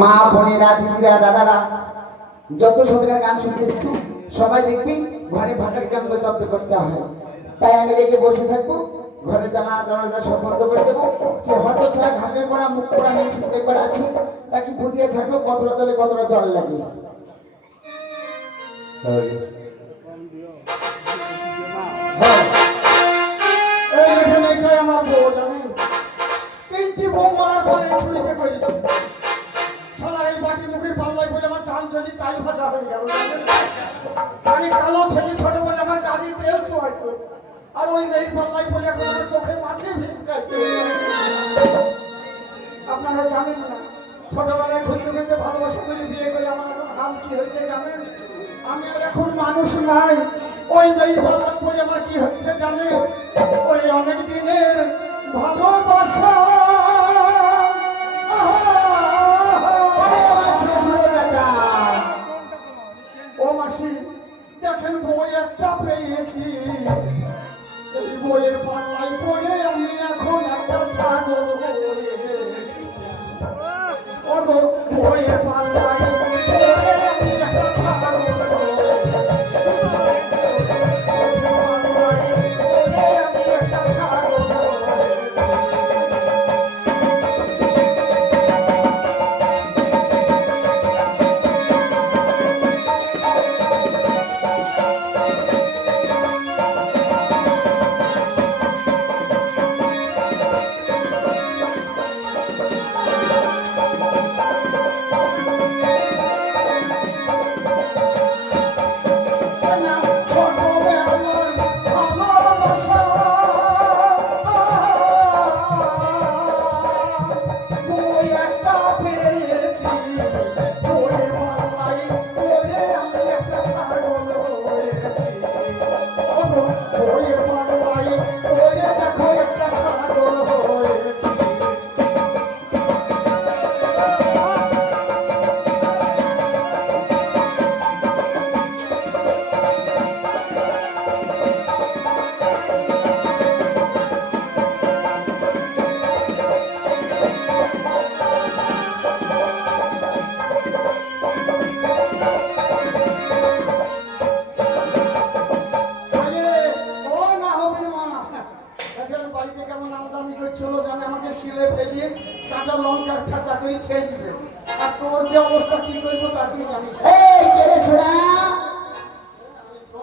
মা বোনেরা দিদিরা দাদারা যত সবাই গান শুনতেছি সবাই দেখবি ঘরে ভাটার গান জব্দ করতে হয়। তাই আমি রেখে বসে থাকবো, ঘরে জানা দরজা সব বন্ধ করে দেবো। সে হয়তো ছাড়া ঘাটের পড়া মুখ পড়া মিছিল একবার আসি, তাকে বুঝিয়ে ছাড়বো কতটা জলে কতটা জল লাগে। আমার বউ জানেন, তিনটি বউ মারার পরে ছুরিকে করেছি। শালার এই বাটি মুখের পাল্লায় পড়ে আমার চাল চলি চাল ভাজা হয়ে গেল। আমি কালো ছেলে ছোট বলে আমার দাদি তেল চুয়াইতো, আর ওই নেই পাল্লায় পড়ে এখন আমার চোখে মাছে ভিনকাচ্ছে। আপনারা জানেন না, ছোটবেলায় ঘুরতে ঘুরতে ভালোবাসা করে বিয়ে করে আমার এখন হাল কি হয়েছে জানেন? আমি আর এখন মানুষ নাই। ওই নেই পাল্লায় পড়ে আমার কি হচ্ছে জানেন? ওই অনেক দিনের ভালোবাসা ও মাসি দেখেন বই একটা পেয়েছি, এই বইয়ের পাল্লায় পড়ে আমি এখন একটা ছাগল হয়েছি। ও গো বইয়ের পাল্লায় পড়ে আমি একটা ছাগল কাঁচা লঙ্কার ছাঁচা করে ছেঁচবে। আর তোর যে অবস্থা কি করবো তা তুই জানিস। এই কেরে ছোড়া,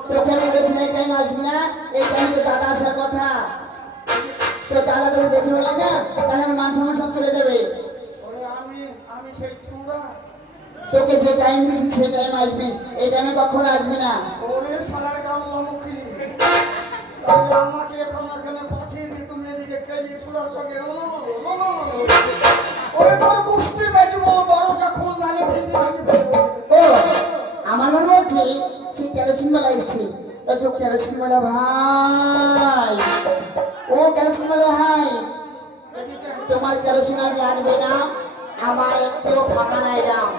তোকে আমি বলেছি এই টাইম আসবি না, এই টাইমে তো দাদা আসার কথা। তো দাদা তোকে দেখে বলে না, তাহলে আমার মান সম্মান সব চলে যাবে। আমি সেই ছুঁড়া তোকে যে টাইম দিয়েছি সেই টাইম আসবি, এই টাইমে কখনো আসবি না। ওরে শালার গামলামুখী, তাহলে আমাকে এখন এখানে পাঠিয়ে দিই তুমি এদিকে কেজি ছুঁড়ার সঙ্গে। ওরে তোর কুষ্টি বেজবো, দরজা খুল নালে ভেঙে ভেঙে ফেলবো। আমার মনে হচ্ছে সে কেরোসিন মালা এসছে। তা চোখ কেরোসিন মালা ভাই, ও কেরোসিন মালা ভাই, তোমার কেরোসিন আর লাগবে না, আমার একটু ফাঁকা নাই দাম।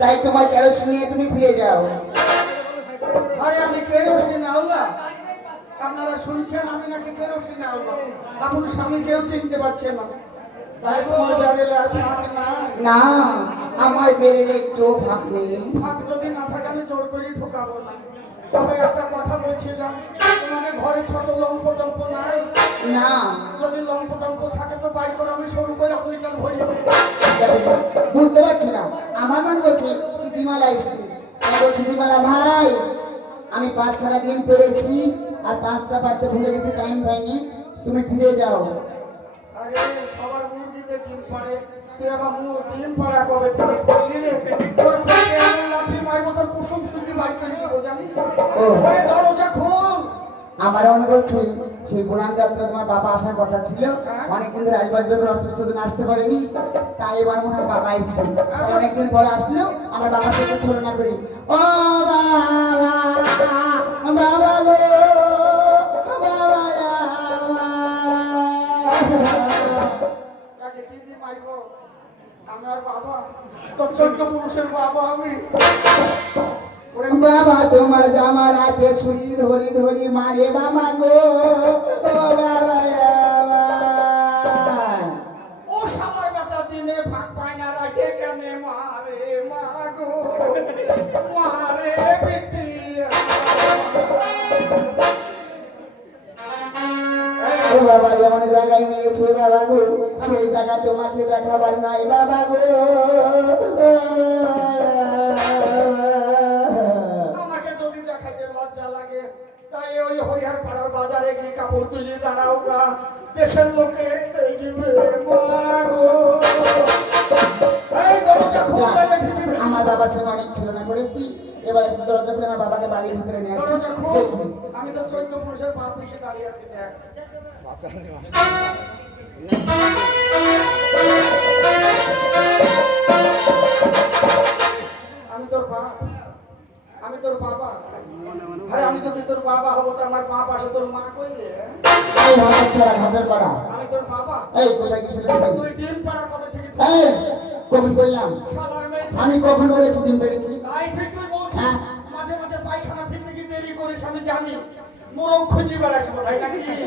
তাই তোমার কেরোসিন নিয়ে তুমি ফিরে যাও। আরে আমি কেরোসিন আল্লাহ, আপনারা শুনছেন আমি নাকি কেরোসিন আল্লাহ? এখন স্বামী কেউ চিনতে পারছে না। তাহলে তোমার বেরেলে আর ফাঁক না? না, আমার বেরেলে একটু ফাঁক নেই। ফাঁক যদি না থাকে আমি জোর করে ঢোকাবো না। তবে একটা কথা বলছিলাম, তোমাদের ঘরে ছোট লম্প টম্প নাই? না, যদি লম্প টম্প থাকে তো বাইর করে আমি শুরু করে 1 লিটার ভরিয়ে দিই। বুঝতে পারছি না, আমার মনে বলছে সিদ্ধিমালা এসছে। আমি বলছি সিদ্ধিমালা ভাই, আমি 5খানা দিন পেরেছি আর 5টা পারতে ভুলে গেছি, টাইম পাইনি, তুমি ফিরে যাও। আরে সবার মুরগিতে ডিম পাড়ে, তুই আবার ডিম পাড়া কবে থেকে থাকলি রে? তোর পেটে এমন লাঠি মারবো তোর কুসুম শুদ্ধি বাইর করে দিব জানিস? ওরে দরজা খোল। আমার মনে বলছে সেই বুলান যাত্রা তোমার বাবা আসার কথা ছিল, অনেকদিন ধরে আসবাসবে অসুস্থ আসতে পারেনি, তাই এবার মনে হয় বাবা এসছে। অনেকদিন পরে আসলেও আমার বাবার সাথে ছলনা করি, ও বাবা বাবা গো বাবা, তাকে দিদি মারবো আমার বাবা, তো 14 পুরুষের বাবা আমি। বাবা তোমার জামার হাতে ছুরি ধরি ধরি মারে বাবা গো, ও বাবা ও বাবা এমন জায়গায় মেরেছে বাবা গো, সেই জায়গা তোমাকে দেখাবার নাই বাবা গো। আমাকে যদি দেখাতে লজ্জা লাগে তাই ওই হরিহর পাড়ার বাজারে গিয়ে কাপড় তুলে দাঁড়াও গা, দেশের লোকে দেখবে মা গো। এই দরজা খুললে ঢুকবে। আমার বাবার সঙ্গে অনেক তুলনা করেছি, এবার একটু দরজা খুলে আমার বাবাকে বাড়ির ভিতরে নিয়ে আসি। দরজা খুল। দেখি। আমি তো 14 পুরুষের পা পিছে দাঁড়িয়ে আছি দেখ। আমি তোর বাপ, আমি তোর বাবা। আরে আমি যদি তোর বাবা হবো তো আমার মা পাশে তোর মা কইলে? এই হাতের ছাড়া ঘাটের পাড়া। আমি তোর বাবা। এই কোথায় গেছিলে তুমি? তুই ডিম পাড়া কবে থেকে? এই কখন বললাম? শালার মেয়ে। আমি কখন বলেছি ডিম পেড়েছি? তাই ঠিক তুই বলছিস। হ্যাঁ। মাঝে মাঝে পায়খানা ফিরতে কি দেরি করিস আমি জানি। মোরগ খুঁজি বেড়াস বোধহয় নাকি? এই,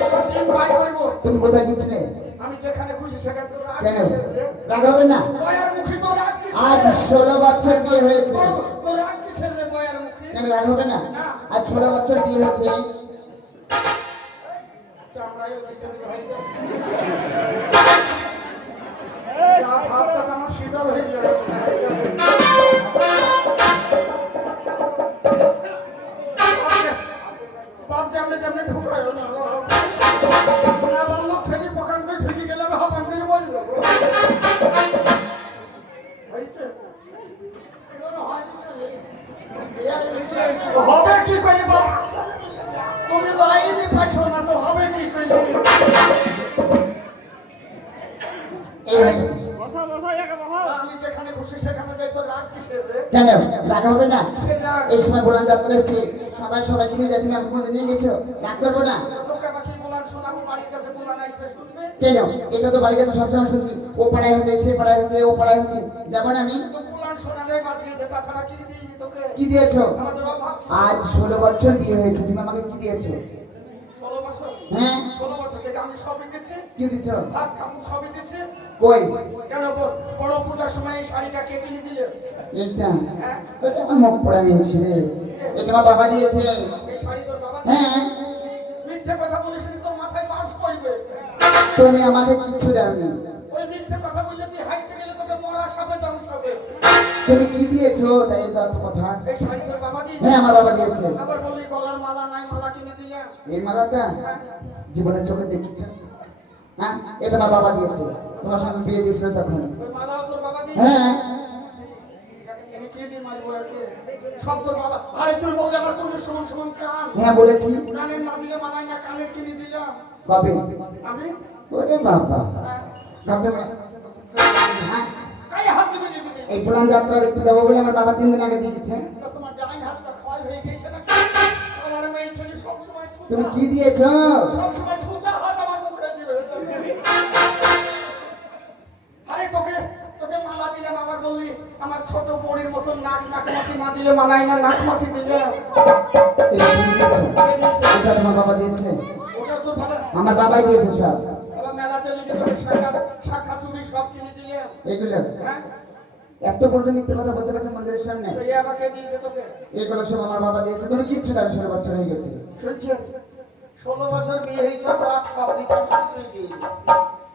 তোর ডিম বাই করবো। তুমি কোথায় গেছিলে? আমি যেখানে খুশি সেখানে তোর রাগ কেন কিসের রে? রাগ হবে না? বয়ার মুখে তোর রাগ কিসের আজ রে? 16 বছর বিয়ে হয়েছে। তোর রাগ কিসের রে বয়ার মুখে? কেন রাগ হবে না? না। আজ 16 বছর বিয়ে হয়েছে। চামড়ায় দিতে দিবি ভাই তো। যা ভাবটা তো আমার সিজার হয়ে যাবে মনে হয়, যা দেখছি। বাপ জানলে তেমনি ঢুকায় না না বাল্যক ছেলে পকান করে ঢুকে গেলে আমি হাপান করে বলে যাবো। হয়েছে? হবে কি করে বাবা? তুমি লাইনই পাচ্ছ না তো হবে কি করে? এই আমি যেখানে খুশি সেখানে যাই, তোর রাগ কিসের রে? কেন রাগ হবে না? কিসের রাগ? এই সময় বোলান যাত্রা এসছে, সবাইকে নিয়ে যায়, তুমি আমাকে কোনদিন নিয়ে গেছো? রাগ করবো না? তোকে আমাকে বলার শোনাবো, বাড়ির কাছে বলার আসবে শুনবে? কেন? এটা তো বাড়িতে তো সবসময় শুনছি, ও পাড়ায় হচ্ছে, সে পাড়ায় হচ্ছে, ও পাড়ায় হচ্ছে। যেমন আমি তো বলার শোনালে বাদ দিয়েছে, তাছাড়া কি দিইনি তোকে? কি দিয়েছো? আমাদের অভাব কি? আজ 16 বছর বিয়ে হয়েছে, তুমি আমাকে কি দিয়েছো? 16 বছর? হ্যাঁ 16 বছর থেকে আমি সবই দিচ্ছি, কি দিছো? ভাত কাপড় সবই দিচ্ছি। কই কেন বড় পূজার সময় এই শাড়িটা কে কিনে দিলে? এইটা? হ্যাঁ ওটা আমার মুখ পড়া মিলছে রে, এটা আমার বাবা দিয়েছে। এই শাড়ি তোর বাবা? হ্যাঁ মিথ্যে কথা বলিস নি, তোর মাথায় বাস পড়বে। তুমি আমাকে কিচ্ছু দাওনি। ওই মিথ্যে কথা বললে তুই হাঁটতে গেলে তোকে মরা সাপে দংশ হবে। তুমি কি দিয়েছো তাই দাও তো কথা। এই শাড়ি তোর বাবা দিয়েছে? হ্যাঁ আমার বাবা দিয়েছে। আবার বললি গলার মালা নাই, মালা কিনে দিলে? এই মালাটা হ্যাঁ। জীবনের চোখে দেখেছো? হ্যাঁ এটা আমার বাবা দিয়েছে, তোমার সঙ্গে বিয়ে দিয়েছিল তখন। ওই মালাও তোর বাবা দিয়েছে? হ্যাঁ আমি কে দিয়ে মারবো একে? সব তোর বাবা। আরে তুই বললে আমার কোন সমান সমান কান। হ্যাঁ বলেছি। কানের না দিলে মানায় না, কানের কিনে দিলাম কবে? আমি। ওরে বাবা হ্যাঁ। ভাবতে পারে। হ্যাঁ গায়ে হাত দিবি দিবি। এই পুরান যাত্রা দেখতে যাবো বলে আমার বাবা 3 দিন আগে দিয়েছে। তা তোমার ডাইন হাতটা ক্ষয় হয়ে গেছে না? শালার মেয়ে ছেলে সব সময় তুমি ছুঁচা। কি দিয়েছো? সব সময় ছুঁচা হাত আমার মুখে দিবে। আরে তোকে তোকে মালা দিলাম, আবার বললি আমার ছোট বড়ির মতো নাকমাছি না দিলে মানায় না, নাকমাছি দিলে। এটা তুমি দিয়েছো? কে দিয়েছে? এটা তোমার বাবা দিয়েছে? ওটা তোর বাবা? আমার বাবাই দিয়েছে সব আবার মেলাতে লিখে তোকে শাখা চুড়ি সব কিনে দিলে। এগুলো। হ্যাঁ এত বড় মিথ্যে কথা বলতে পারছো মন্দিরের সামনে? তো এ আমাকে দিয়েছে তোকে? এগুলো সব আমার বাবা দিয়েছে, তুমি কিচ্ছু জানো? 16 বছর হয়ে গেছে। শুনছেন? 16 বছর বিয়ে হয়েছে, বাপ সব দিচ্ছে, আমি কিছুই দিইনি।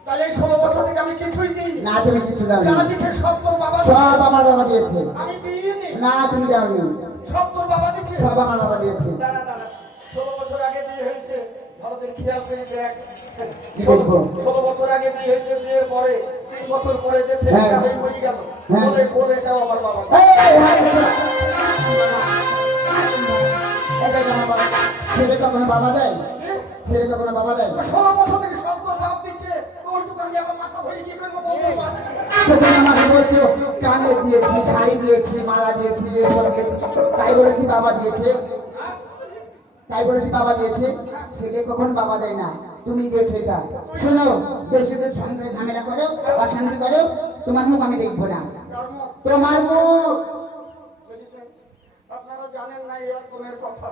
তাহলে এই 16 বছর থেকে আমি কিছুই দিইনি। না তুমি কিচ্ছু জানো যা না। দিচ্ছে সব তোর বাবা সব দিচ্ছে। আমার বাবা দিয়েছে। আমি দিইনি। না তুমি দাওনি। সব তোর বাবা দিচ্ছে। সব আমার বাবা দিয়েছে। দাঁড়া দাঁড়া, 16 বছর আগে বিয়ে হয়েছে, ভালো করে খেয়াল করে দেখ। কি দেখবো? 16 বছর আগে বিয়ে হয়েছে, বিয়ের পরে 3 বছর পরে যে ছেলেটা হ্যাঁ। হয়ে মরে গেল, হ্যাঁ। বলে এটাও আমার বাবা। এই, এটা তো আমার বাবা। ছেলে কখনো বাবা দেয়? ছেলে কখনো বাবা দেয়? 16 বছর থেকে সব তোর বাপ দিচ্ছে, তো ওইটুকু আমি আবার মাথা ধরে কি করবো বলতে পারি? তো তুমি আমাকে বলছো কানের দিয়েছি, শাড়ি দিয়েছি, মালা দিয়েছি, এসব দিয়েছি, তাই বলেছি বাবা দিয়েছে? তাই বলেছি বাবা দিয়েছে? ছেলে কখন বাবা দেয় না, তুমি দিয়েছো এটা। শোনো, বেশি দিন সংসারে ঝামেলা করো, অশান্তি করো, তোমার মুখ আমি দেখবো না। কর্ম তোমার মুখ। দেখেছেন? আপনারা জানেন না এই রকমের কথা।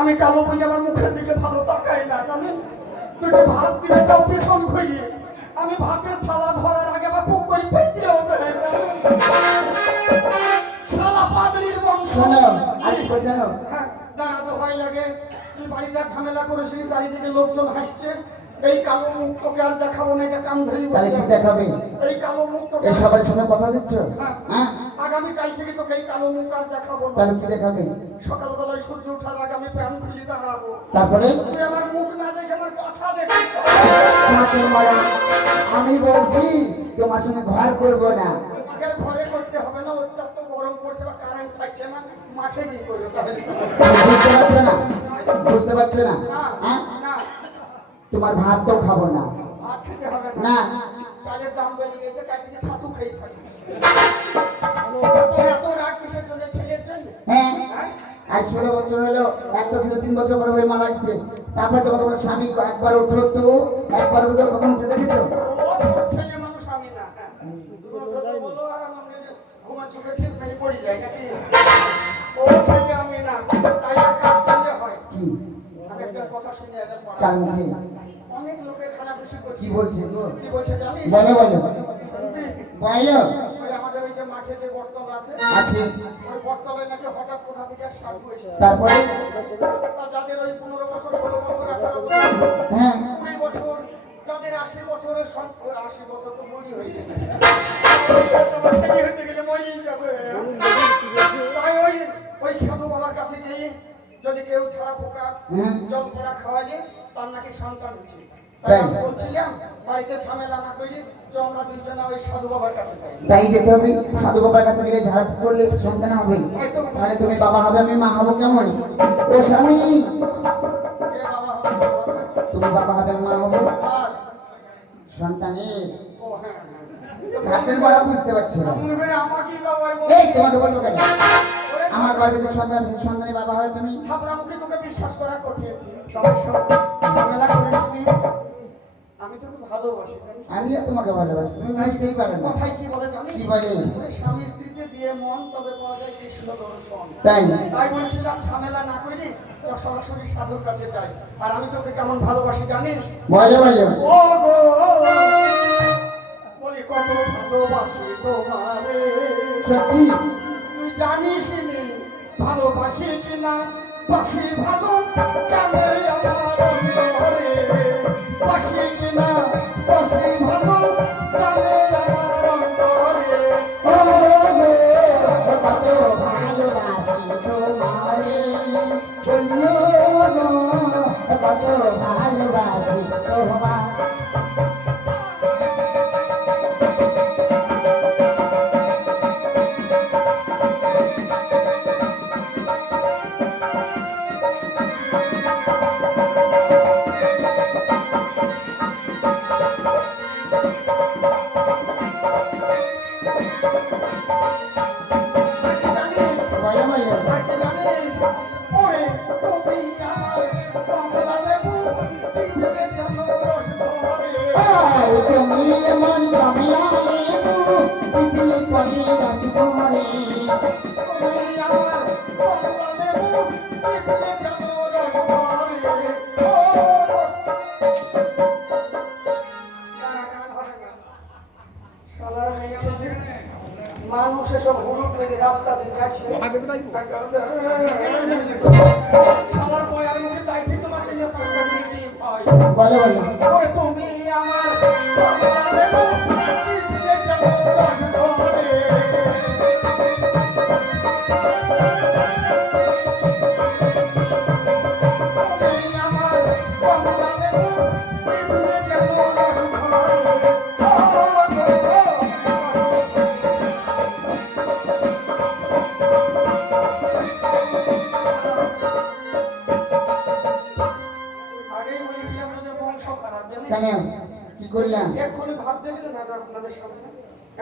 আমি কালো বলে আমার মুখের দিকে ভালো তাকাই না, জানেন? দুটো ভাত দিবে তাও পেছন ঘুরিয়ে। আমি ভাতের থালা ধরার আগে বা পুক করে পেয়ে ওদের শালা পাদরির বংশ। শোনো, আজ জানো হ্যাঁ, দাঁড়া তো ভয় লাগে। তুই বাড়িতে আর ঝামেলা করেছিস, চারিদিকে লোকজন হাসছে। এই কালো মুখ তোকে আর দেখাবো না, এটা কান ধরি তাহলে কি দেখাবে? এই কালো মুখ তোকে এই সবার সঙ্গে কথা দিচ্ছ? হ্যাঁ, হ্যাঁ, আগামীকাল থেকে তোকে এই কালো মুখ আর দেখাবো না। তাহলে কি দেখাবে? সকালবেলায় সূর্য ওঠার আগে আমি প্যান খুলে দাঁড়াবো। তারপরে তুই আমার মুখ না দেখে আমার পাছা দেখিস। তোমাকে মারা, আমি বলছি তোমার সঙ্গে ঘর করবো না। তোমাকে আর ঘরে করতে হবে না, অত্যন্ত গরম পড়ছে বা কারেন্ট থাকছে না, মাঠে গিয়ে করবে তাহলে। বুঝতে পারছো না? বুঝতে পারছো না? না হ্যাঁ, না, তোমার ভাত তো খাবো না। ভাত খেতে হবে না। না, চালের দাম বেড়ে গেছে, কাল থেকে ছাতু খেয়ে থাকিস। এত রাগ কিসের জন্য? ছেলের জন্য? হ্যাঁ, হ্যাঁ? আর 16 বছর হলো, 1 বছর 3 বছর পরে হয়ে মারা যাচ্ছে। তারপর তোমাকে বলে স্বামী একবার উঠলো তো, একবার উঠে কখন উঠে দেখেছো? ও ছোট ছেলে মানুষ, আমি না। হ্যাঁ, তুমি ওঠো বলো আর আমার ঘুমা চোখে ঠিক মেরে পড়ে যায় নাকি? ও ছেলে আমি না, তাই এক কাজ করলে হয়। কি? আমি একটা কথা শুনে এদের কার মুখে? অনেক লোকের খানা খুশি করছে। কি বলছে গো? কি বলছে জানিস? বলো বলো শুনবি? বলো। ওই আমাদের ওই যে মাঠে যে বটতল আছে, আছে। ওই বটতলায় নাকি হঠাৎ কোথা থেকে এক সাধু এসেছে। তারপরে? তা যাদের ওই 15 বছর, 16 বছর, 18 বছর, হ্যাঁ, 20 বছর, যাদের 80 বছরের 80 বছর তো বলি হয়ে গেছে। সে তো আবার ছেলে হতে গেলে মরেই যাবে। তাই ওই সাধু বাবার কাছে গিয়ে যদি কেউ ছাড়া পোকা হ্যাঁ। জল পড়া খাওয়ালে তার নাকি সন্তান হচ্ছে। তাই তাই? আমি বলছিলাম বাড়িতে ঝামেলা না করি, তো আমরা দুইজনা ওই সাধু বাবার কাছে যাই। তাই যেতে হবে। সাধু বাবার কাছে গেলে ঝাড় করলে সন্তান হবে। তাহলে তুমি বাবা হবে, আমি মা হবো কেমন? ও স্বামী, কে বাবা হবে, মা হবে? তুমি বাবা হবে, আমি মা হবো। আর সন্তানের ও হ্যাঁ হাতের বড়া বুঝতে পারছো না। মনে করে আমাকেই বাবাই বল। এই তোমাকে বলবো কেন? আমার গর্ভে যে সন্তান আছে, সেই সন্তানের বাবা হবে তুমি। থাপড়া মুখে তোকে বিশ্বাস করা কঠিন। তবে শোন, ঝামেলা করিস নি। আমি তোকে ভালোবাসি জানিস। আমিও তোমাকে ভালোবাসি, তুমি বুঝতেই পারো না। কথায় কি বলে জানিস? কি বলে? ওরে স্বামী স্ত্রীকে দিয়ে মন তবে পাওয়া যায় কৃষ্ণ দর্শন। তাই? তাই বলছিলাম ঝামেলা না করি, চল সরাসরি সাধুর কাছে যাই। আর আমি তোকে কেমন ভালোবাসি জানিস? বলো বলো। ও গো বলি কত ভালোবাসি তোমারে। সত্যি? তুই জানিস নি ভালোবাসি কিনা? বাসি ভালো জানে আমার অন্তরে। বাসি কিনা বাসি ভালো জানে আমার অন্তরে। ও গো, কত ভালোবাসি তোমারে, বলিও গো, কত ভালোবাসি তোমার। তাকে জানিস? বলো বলো। তাকে জানিস? ওরে তুমি আমার কমলা লেবু, টিপলে যেন রস ঝরে। আয় তুমি এমন কমলা লেবু, পিপলি পরে রস ভরে। তুমি আমার কমলা লেবু, টিপলে যেন রস ঝরে। ও গান হবে না। শালার মেয়ে ছেলে, মানুষ এসব হুড়ুর করে রাস্তা দিয়ে যাচ্ছে। শালার বয়ার মুখে তাই তোমার 3-5টা করে ডিম হয়। বলো বলো। ওরে তুমি আমার কমলা লেবু, টিপলে যেন রস ঝরে। তুমি আমার কমলা লেবু, টিপলে যেন রস ঝরে। আগেই বলেছিলাম তোদের বংশ খারাপ জানিস? কেন? কি করলাম? এক্ষুনি ভাবতে গেলে না আপনাদের সামনে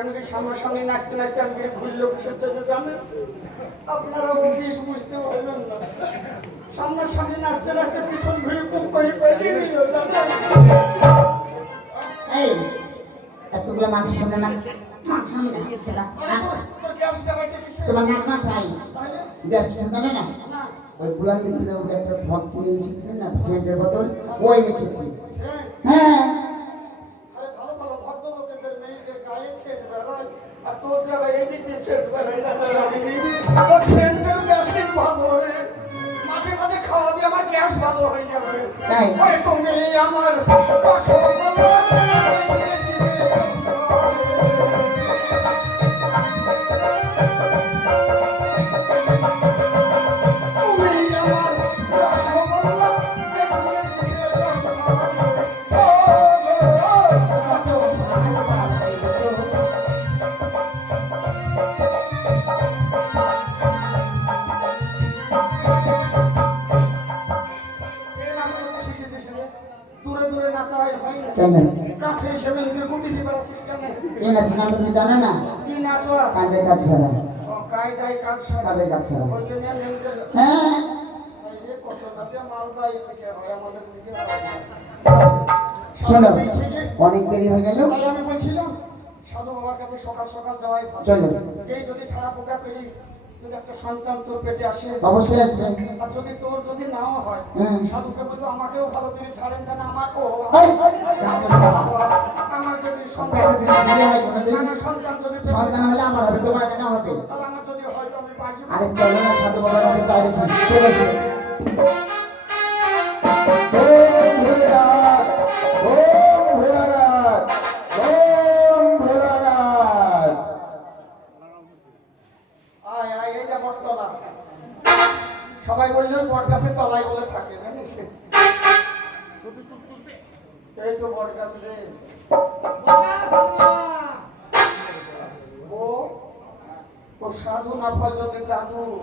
আমি কি সামনাসামনি নাচতে নাচতে আমি কি ঘুরলো কিসের জন্য জানেন? আপনারা ও বিষ বুঝতে পারবেন না। সামনাসামনি নাচতে নাচতে পিছন ঘুরে পুক করে পেয়ে দিল জানেন? এই এতগুলো মানুষের সামনে না, আমার সামনে হাঁটছে না। আরে তোর গ্যাস দেখাচ্ছে কিসে? তোমার নাক না চাই, তাহলে গ্যাস কিছু জানে না। না ওই বুলান দিক থেকে ওকে একটা ফট কিনে এসেছেন না, সেন্টের বোতল, ওই মেখেছি। সে হ্যাঁ, আরে ভালো ভালো ভদ্রলোকেদের মেয়েদের গায়ে সেন্ট বেরোয় আর তোর জায়গায় এদিক দিয়ে সেন্ট বেরোয় না তো জানিনি। ও সেন্টের মেশিন ভালো রে, মাঝে মাঝে খাওয়াবি আমার গ্যাস ভালো হয়ে যাবে। তাই? ওরে তুমি আমার রসগোল্লা, জিভে জিভে তুমি আমার রসগোল্লা, জিভে জিভে ও কত ভালোবাসি গো। এই নাচ করতে শিখেছিস রে? দূরে দূরে নাচা হয় না। কেন কাছে এসে মেয়েদের গতি দিয়ে বেড়াচ্ছিস কেন? এই নাচ গান তুমি জানো না? কি নাচ ওয়া? কাঁধে কাজ ছাড়া, ও কায়দায় কাজ সারা। কাঁধে কাজ ছাড়া। ওই জন্য মেয়েদের হ্যাঁ এই যে কত নাচে মালদা এদিকে হয়, আমাদের দিকে হয় না। শোনো, সাধু বলছে যে, অনেক দেরি হয়ে গেল, তাই আমি বলছিলাম সাধু বাবার কাছে সকাল সকাল যাওয়াই ভালো। চলো। এই যদি ছাড়া পোকা করি, যদি একটা সন্তান তোর পেটে আসে, অবশ্যই আসবে। আর যদি তোর যদি নাও হয়, হুম। সাধুকে বলবো আমাকেও ভালো করে ছাড়েন, কেন আমাকেও আরে, আমার যদি আপনার সন্তান কাছে ছেলে হয় কোনোদিন? আমার সন্তান যদি পেটে- সন্তান হলে আমার হবে, তোমার কেন হবে? আর আমার যদি হয়তো আমি বাঁচব। আরে চলো না, সাধু বাবার অনেক বাইরে খাই, চলে এসো। ওম ভোলানাথ, ওম ভোলানাথ, ওম ভোলানাথ। আয় আয়, এইটা বটতলা। সবাই বললেও বট গাছের তলায় বলে থাকে, জানিস? এই তো বট গাছ রে। ও ও সাধু না ফজলের দাদু।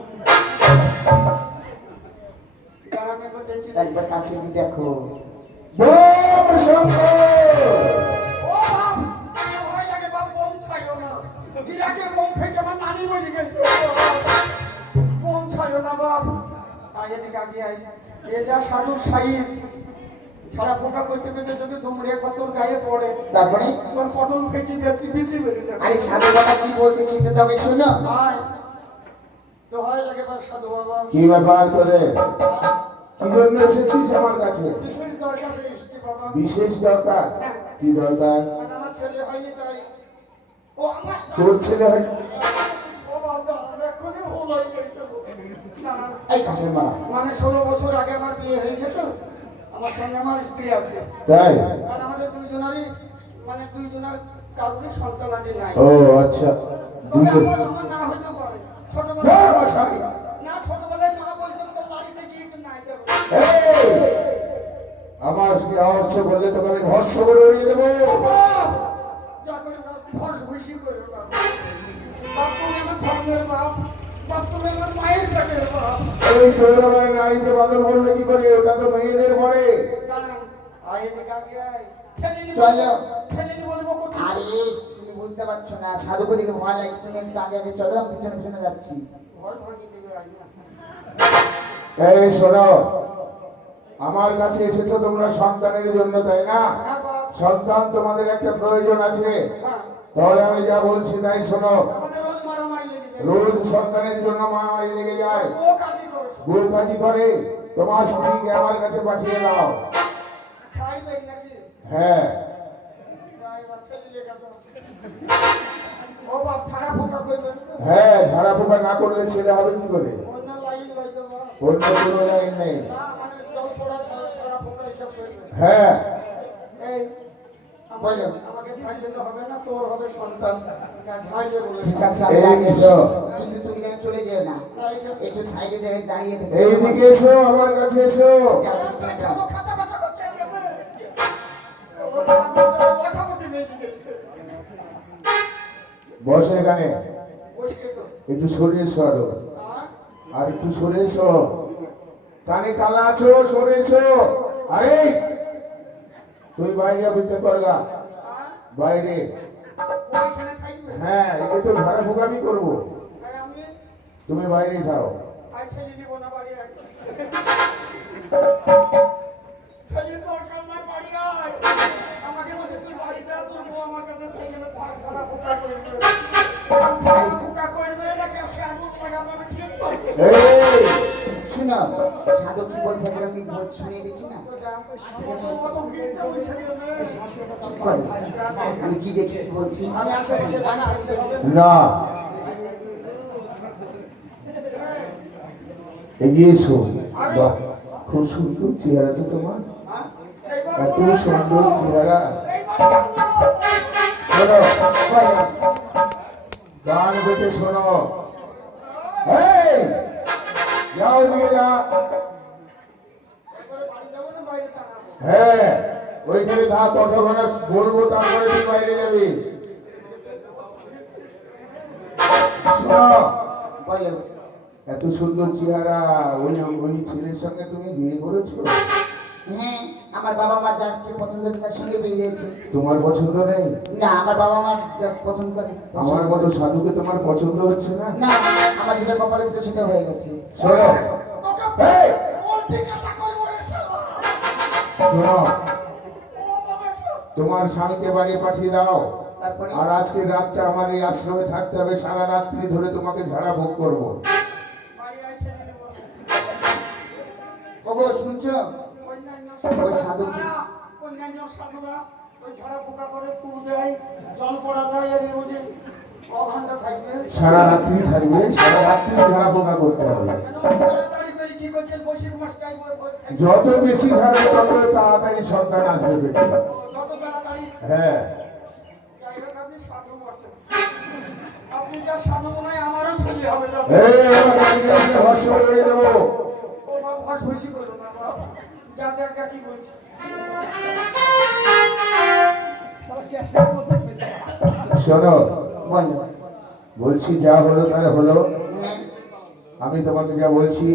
দাঁড়ান একবার দেখি। একবার কাছে গিয়ে দেখো। বোম শঙ্কর, ও বাপ, ও ভয় লাগে বাপ, বোম ছাড়িও না। ইরাকে বোম ফেটে আমার নানি মরে গেছে। বোম ছাড়িও না বাপ। আয় এদিকে আগে আয়। এ যা সাধুর সাইজ। ছাড়া পোকা করতে করতে যদি দুমড়ে একবার তোর গায়ে পড়ে, তারপরে তোর পটল ফেটি বিচি বেড়ে যাবে। আরে সাধু বাবা কি বলছে সেটা তবে শোনো। আয় তো হয় লাগে বাপ সাধু বাবা। কি ব্যাপার তোরে? কি জন্য এসেছিস আমার কাছে? বিশেষ দরকার এসছে বাবা। বিশেষ দরকার? কি দরকার? মানে আমার ছেলে হয়নি তাই। ও আমার তোর ছেলে হয়? ও বাবা, আমার এক্ষুনি ভুল হয়ে গেছে গো। না, না, না। এই কাঠের মারা, মানে 16 বছর আগে আমার বিয়ে হয়েছে তো, আমার সঙ্গে আমার স্ত্রী আছে। তাই? মানে আমাদের দুইজনেরই মানে দুইজনের কারোরই সন্তান আদি নাই। ও আচ্ছা। তবে দুটো- আমার না হতে পারে না, ছোটবেলায়। মশাই। না, ছোটবেলায় মা বলতো তোর লাড়িতে গিট নাই দেবো। এই, আমার অবশ্য বললে তোকে আমি ভস্য করে উড়িয়ে দেবো। যা করে না, ফস ভুসি করে না। বাপ তুমি আমার ধর্মের বাপ, বাপ তুমি আমার মায়ের পেটের বাপ। এই তোর আমার নারীতে বাদল বলবে কি করে? ওটা তো মেয়েদের পরে। দাঁড়ান, আয় এদিকে আগে আয়। ছেলেলি চলো। ছেলেলি বলবো কোথায়? আরে তুমি বুঝতে পারছো না, সাধুকে দিকে ভয় লাগছে, তুমি একটু আগে আগে চলো, আমি পিছনে পিছনে যাচ্ছি। ভয় ভাঙিয়ে দেবে, আয় না। এই শোনো, আমার কাছে এসেছো তোমরা সন্তানের জন্য, তাই না? হ্যাঁ বাপ, সন্তান তোমাদের একটা প্রয়োজন আছে। হ্যাঁ। তাহলে আমি যা বলছি তাই শোনো। আমাদের রোজ মারামারি লেগে যায়। রোজ সন্তানের জন্য মারামারি লেগে যায়, ও কাজই করো সব। ভুল কাজই করে। তোমার স্ত্রীকে আমার কাছে পাঠিয়ে দাও। ছাড়বেন নাকি? হ্যাঁ, যাই বা ছেলে লেগে যাও। ও বাপ, ছাড়া ফোকা করবেন তো? হ্যাঁ, ঝাড়া ফুকা না করলে ছেলে হবে কি করে? অন্য লাইন হয়তো বাপ। অন্য কোনো লাইন নেই। না, মানে জল পড়া ছাড়া ফোকা এসব করবে। হ্যাঁ, এই বলো। আমাকে ছাড় দিতে হবে না, তোর হবে সন্তান। যা ঝাড়বে বলে। ঠিক আছে, আমি এই যাচ্ছি। এসো। কিন্তু তুমি কেন চলে যেও না, না, এখানে- একটু সাইডে দেখে দাঁড়িয়ে থেকো। এইদিকে এসো, আমার কাছে এসো। যাও, আচ্ছা, যাও। ও খাঁচা বাছা করছে কেমনে? ও বাবা, লেখাপড়ি নেই দিয়েছে। বসে এখানে, বসছে তো। একটু সরে এসো আরো। হ্যাঁ? আর একটু সরে এসো। কানে কালা আছো, সরে এসো। আরে তুই বাইরে অপেক্ষা করগা, হ্যাঁ? বাইরে। ও এখানে থাকবে? হ্যাঁ, একে তো ঝাড়া ফুকা আমি করবো। আর আমি তুমি বাইরে যাও। আয় ছেলে দিব না, বাড়ি আয়। ছেলের দরকার নাই, বাড়ি আয়। আমাকে বলছে তুই বাড়ি যা, তোর বউ আমার কাছে থেকে না থাক, ছাড়া পোকা করবে। ছাড়া পোকা করবে না, গ্যাসে আগুন লাগাবে, আমি ঠিক করবো। এই, শুনো, সাধু কি বলছে একবার আমি শুনিয়ে দেখি না। তো যা, কত ভিড়টা হয়েছে রে। চুপ কর, যা, আমি কি দেখি কি বলছি। আমি আশেপাশে দাঁড়িয়ে থাকলে হবে না। না, এগিয়ে এসো। খুব সুন্দর চেহারা তো তোমার, হ্যাঁ? এইবার এত মনে হচ্ছে সুন্দর আমার- চেহারা। এইবার শোনো, বলো গান বেটে শোনো। এই, যাও ওদিকে যা। একবারে বাড়ি যাবো না বাইরে টানাবো? হ্যাঁ, ওইখানে থাক, কতক্ষণ বলবো তারপরে তুই বাইরে যাবি। শোনো, বলো এত সুন্দর চেহারা, ওই ওই ছেলের সঙ্গে তুমি বিয়ে করেছো? হ্যাঁ, আমার বাবা মা যাকে পছন্দ হচ্ছে তার সঙ্গে বিয়ে দিয়েছে। তোমার পছন্দ নেই? না, আমার বাবা মা যা পছন্দ করে আমার মতো সাধুকে তোমার পছন্দ হচ্ছে না? না, আমার যেটা কপালে ছিল সেটা হয়ে গেছে। শোনো, তোকে এই, পোল্ট্রি কাটা করবো রে শালা। শোনো, ও বলে কি? তোমার স্বামীকে বাড়ি পাঠিয়ে দাও। তারপরে আর আজকে রাতটা আমার এই আশ্রমে থাকতে হবে, সারা রাত্রি ধরে তোমাকে ঝাড়া ভোগ করবো। বাড়ি আয় ছেড়ে দেবো। ওগো শুনছো? অন্যান্য ওই সাধু কি? সাধুরা, অন্যান্য সাধুরা ওই ঝাড়া পোকা করে ফু দেয়, জল পড়া দেয়, আর ও যে অঘণ্টা থাকবে। সারা রাত্রি থাকবে, সারা রাত্রি ঝাড়া পোকা করতে হবে। কেন আপনি তাড়াতাড়ি করে কি করছেন? বৈশাখ মাসটাই থাকবে। যত বেশি ঝাড়বে তত তাড়াতাড়ি সন্তান আসবে পেটে। যত তাড়াতাড়ি। হ্যাঁ, যাই হোক, আপনি সাধু বটে। আপনি যা সাধু মনে হয় আমারও ছেলে হবে যত। এই আমার গাড়িকে আমি ভস্ম করে দেবো। ও বাবা ভাস ভুসি করো না বাবা। যা দেখা কি বলছি। শোনো, বলো বলছি যা হলো তাহলে হলো। হ্যাঁ, আমি তোমাকে যা বলছি,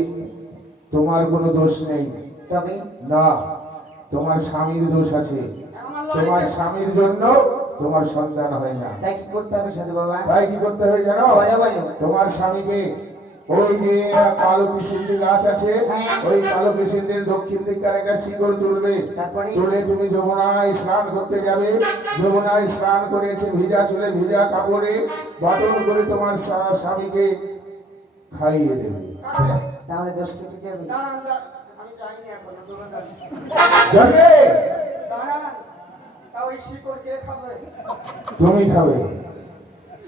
তোমার কোনো দোষ নেই। তবে না, তোমার স্বামীর দোষ আছে। আমার তোমার লড়াইতে স্বামীর জন্য তোমার সন্তান হয় না। তাই কি করতে হবে সাধু বাবা? তাই কি করতে হবে জানো? বলো বলো। তোমার স্বামীকে ওই যে কালো কিশিন্দি গাছ আছে, হ্যাঁ। ওই কালো কিশিন্দির দক্ষিণ দিককার একটা শিকড় তুলবে। তারপরে? তুলে তুমি যমুনায় স্নান করতে যাবে। যমুনায় স্নান করে এসে ভিজা চুলে ভিজা কাপড়ে বাটন করে তোমার স্বামীকে খাইয়ে দেবে। কাকে? তাহলে দোষ কেটে যাবে। দাঁড়ান, দাঁড়ান। আমি যাইনি এখনো, দূরে দাঁড়িয়েছি। জানে দাঁড়ান। তা ওই শিকড় কে খাবে? তুমি খাবে।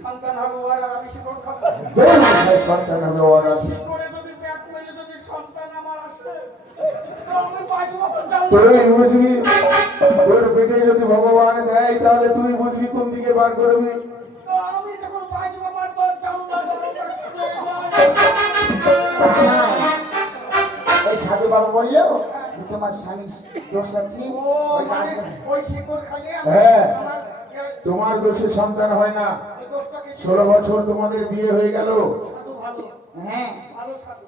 সন্তান হবে ওর, আর আমি শিকড় খাবো? বেশ, সন্তান হবে ওর। শিকড়ে যদি ব্যাক মেরে যদি সন্তান আমার আসে, তো আমি বাইরে বাবা যাবো। তুই বুঝবি, তোর পেটে যদি ভগবান দেয় তাহলে তুই বুঝবি কোন দিকে বার করবি। তো আমি যখন বাইরে বাবার তো জানলা দরজা খুঁজে না, ওই সাধু বাবা বললো যে তোমার স্বামী দোষ আছে। ও ওই মানে গাছটা- ওই শিকড় খালি হ্যাঁ। আমার তোমার দোষে সন্তান হয় না। ওই দোষটাকে 16 বছর তোমাদের বিয়ে হয়ে গেল। সাধু ভালো, হ্যাঁ, ভালো সাধু